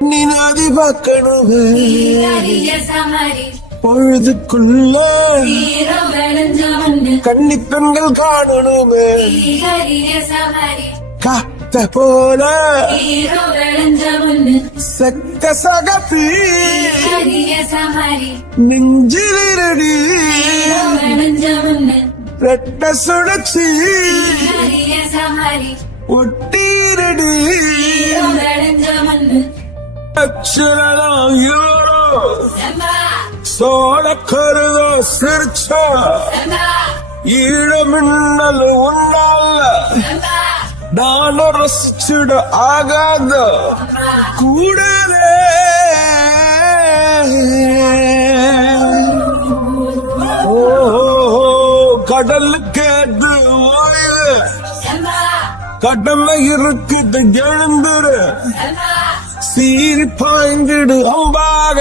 நீ நாதி பார்க்கணுமே பொழுதுக்குள்ள கன்னி பெண்கள் காணணுமே காத்த போல செக்க சகப்பி நெஞ்சிலிரடி ரெட்ட சுழற்சி ஒட்டீரடி அச்சரம் சோழக்கருதோ சிரிச்சா ஈழமின்னல் உன்னால நான் ரசிச்சிட ஆகாத கூடவே ஓ கடலுக்கு அது ஓய்வு கடமை இருக்குது எழுந்துரு சீரி பாய்ந்திடு அம்பாக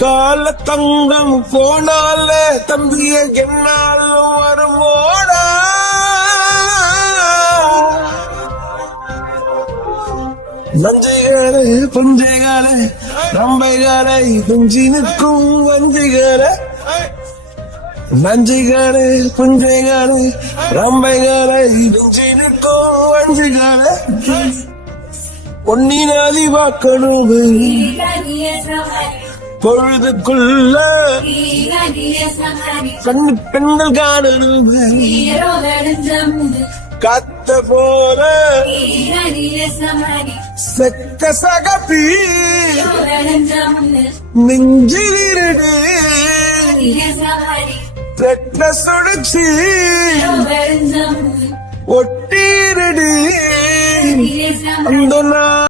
கால தங்கம் போனாலே தம்பிய என்னாலும் வருமோடா நஞ்சைகளே புஞ்சைகளே நம்பைகளை குஞ்சி நிற்கும் வஞ்சிகளே நஞ்சிகளே புஞ்சைகளே ரம்பைகளை குஞ்சி நிற்கும் வஞ்சிகளே பொன்னினாதி வாக்கணும் பொழுதுக்குள்ள கண்ணு பெண்கள் காணணும் காத்த போல செக்க சகப்பி நெஞ்சிலிரடு ரெட்ட சுழற்சி ஒட்டீரடி அந்த